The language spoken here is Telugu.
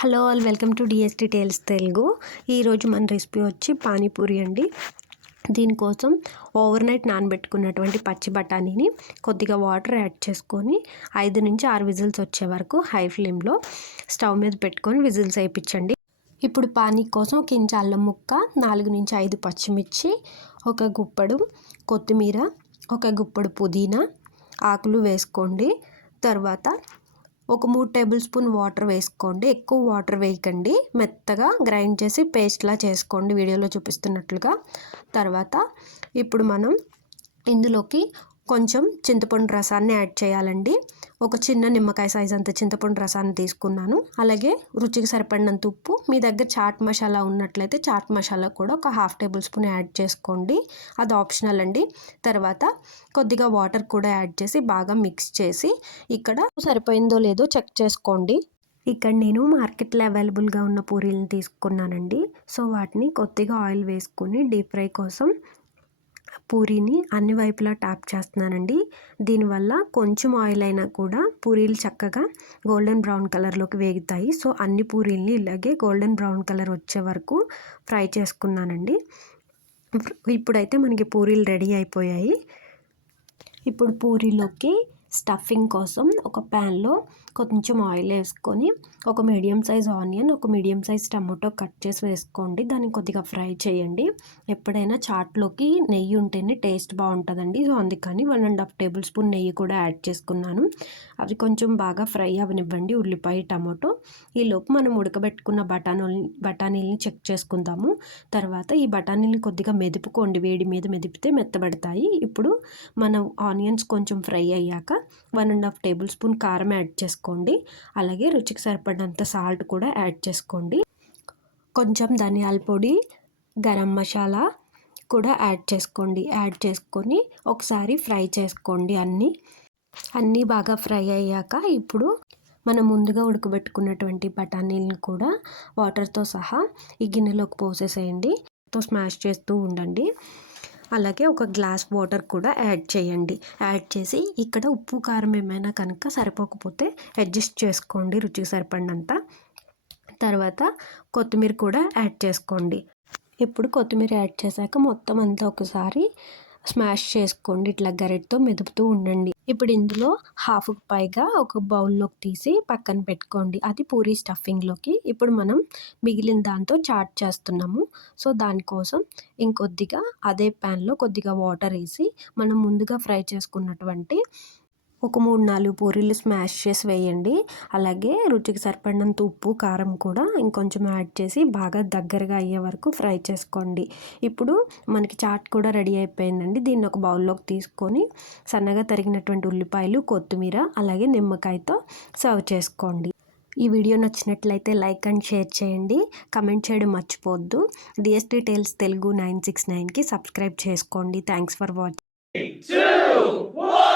Hello all, welcome to DST tales Telugu. ఈరోజు మన రెసిపీ వచ్చి పానీపూరి అండి. దీనికోసం ఓవర్ నైట్ నానబెట్టుకున్నటువంటి పచ్చి బఠానీని కొద్దిగా వాటర్ యాడ్ చేసుకొని 5 నుంచి 6 విజిల్స్ వచ్చే వరకు హై ఫ్లేమ్లో స్టవ్ మీద పెట్టుకొని విజిల్స్ వేయించండి. ఇప్పుడు పానీ కోసం ఒక ఇంచు అల్లం ముక్క, 4 నుంచి 5 పచ్చిమిర్చి, ఒక గుప్పడు కొత్తిమీర, ఒక గుప్పడు పుదీనా ఆకులు వేసుకోండి. తర్వాత ఒక 3 టేబుల్ స్పూన్ వాటర్ వేసుకోండి. ఎక్కువ వాటర్ వేయకండి, మెత్తగా గ్రైండ్ చేసి పేస్ట్లా చేసుకోండి వీడియోలో చూపిస్తున్నట్లుగా. తర్వాత ఇప్పుడు మనం ఇందులోకి కొంచెం చింతపండు రసాన్ని యాడ్ చేయాలండి. ఒక చిన్న నిమ్మకాయ సైజ్ అంత చింతపండు రసాన్ని తీసుకున్నాను. అలాగే రుచికి సరిపడినంత ఉప్పు, మీ దగ్గర చాట్ మసాలా ఉన్నట్లయితే చాట్ మసాలా కూడా ఒక 1/2 టేబుల్ స్పూన్ యాడ్ చేసుకోండి, అది ఆప్షనల్ అండి. తర్వాత కొద్దిగా వాటర్ కూడా యాడ్ చేసి బాగా మిక్స్ చేసి ఇక్కడ సరిపోయిందో లేదో చెక్ చేసుకోండి. ఇక్కడ నేను మార్కెట్లో అవైలబుల్గా ఉన్న పూరీలను తీసుకున్నానండి. సో వాటిని కొద్దిగా ఆయిల్ వేసుకొని డీప్ ఫ్రై కోసం పూరీని అన్ని వైపులా ట్యాప్ చేస్తున్నానండి. దీనివల్ల కొంచెం ఆయిల్ అయినా కూడా పూరీలు చక్కగా గోల్డెన్ బ్రౌన్ కలర్లోకి వేగుతాయి. సో అన్ని పూరీల్ని ఇలాగే గోల్డెన్ బ్రౌన్ కలర్ వచ్చే వరకు ఫ్రై చేసుకున్నానండి. ఇప్పుడైతే మనకి పూరీలు రెడీ అయిపోయాయి. ఇప్పుడు పూరీలోకి స్టఫింగ్ కోసం ఒక ప్యాన్లో కొంచెం ఆయిల్ వేసుకొని ఒక మీడియం సైజ్ ఆనియన్, ఒక మీడియం సైజ్ టమాటో కట్ చేసి వేసుకోండి. దాన్ని కొద్దిగా ఫ్రై చేయండి. ఎప్పుడైనా చాట్లోకి నెయ్యి ఉంటేనే టేస్ట్ బాగుంటుందండి. సో అందుకని 1.5 టేబుల్ స్పూన్ నెయ్యి కూడా యాడ్ చేసుకున్నాను. అవి కొంచెం బాగా ఫ్రై అవనివ్వండి, ఉల్లిపాయ టమాటో. ఈలోపు మనం ఉడకబెట్టుకున్న బఠానీల్ని చెక్ చేసుకుందాము. తర్వాత ఈ బఠానీల్ని కొద్దిగా మెదుపుకోండి, వేడి మీద మెదిపితే మెత్తబడతాయి. ఇప్పుడు మనం ఆనియన్స్ కొంచెం ఫ్రై అయ్యాక 1.5 టేబుల్ స్పూన్ కారం యాడ్ చేసుకోండి. అలాగే రుచికి సరిపడినంత సాల్ట్ కూడా యాడ్ చేసుకోండి. కొంచెం ధనియాల పొడి, గరం మసాలా కూడా యాడ్ చేసుకోండి. యాడ్ చేసుకొని ఒకసారి ఫ్రై చేసుకోండి. అన్నీ బాగా ఫ్రై అయ్యాక ఇప్పుడు మనం ముందుగా ఉడకబెట్టుకున్నటువంటి బఠానీలను కూడా వాటర్తో సహా ఈ గిన్నెలోకి పోసేసేయండి. స్మాష్ చేస్తూ ఉండండి. అలాగే ఒక గ్లాస్ వాటర్ కూడా యాడ్ చేయండి. యాడ్ చేసి ఇక్కడ ఉప్పు కారం ఏమైనా కనుక సరిపోకపోతే అడ్జస్ట్ చేసుకోండి రుచికి సరిపడినంత. తర్వాత కొత్తిమీర కూడా యాడ్ చేసుకోండి. ఇప్పుడు కొత్తిమీర యాడ్ చేశాక మొత్తం అంతా ఒకసారి స్మాష్ చేసుకోండి. ఇట్లా గరిటతో మెదుపుతూ ఉండండి. ఇప్పుడు ఇందులో హాఫ్కి పైగా ఒక బౌల్లోకి తీసి పక్కన పెట్టుకోండి, అది పూరీ స్టఫింగ్లోకి. ఇప్పుడు మనం మిగిలిన దాంతో చాట్ చేస్తున్నాము. సో దానికోసం ఇంకొద్దిగా అదే ప్యాన్లో కొద్దిగా వాటర్ వేసి మనం ముందుగా ఫ్రై చేసుకున్నటువంటి ఒక 3-4 పూరీలు స్మాష్ చేసి వేయండి. అలాగే రుచికి సరిపడినంత ఉప్పు కారం కూడా ఇంకొంచెం యాడ్ చేసి బాగా దగ్గరగా అయ్యే వరకు ఫ్రై చేసుకోండి. ఇప్పుడు మనకి చాట్ కూడా రెడీ అయిపోయిందండి. దీన్ని ఒక బౌల్లోకి తీసుకొని సన్నగా తరిగినటువంటి ఉల్లిపాయలు, కొత్తిమీర అలాగే నిమ్మకాయతో సర్వ్ చేసుకోండి. ఈ వీడియో నచ్చినట్లయితే లైక్ అండ్ షేర్ చేయండి. కమెంట్ చేయడం మర్చిపోవద్దు. డిఎస్టీ టేల్స్ తెలుగు 969కి సబ్స్క్రైబ్ చేసుకోండి. Thanks for watching. 3, 2, 1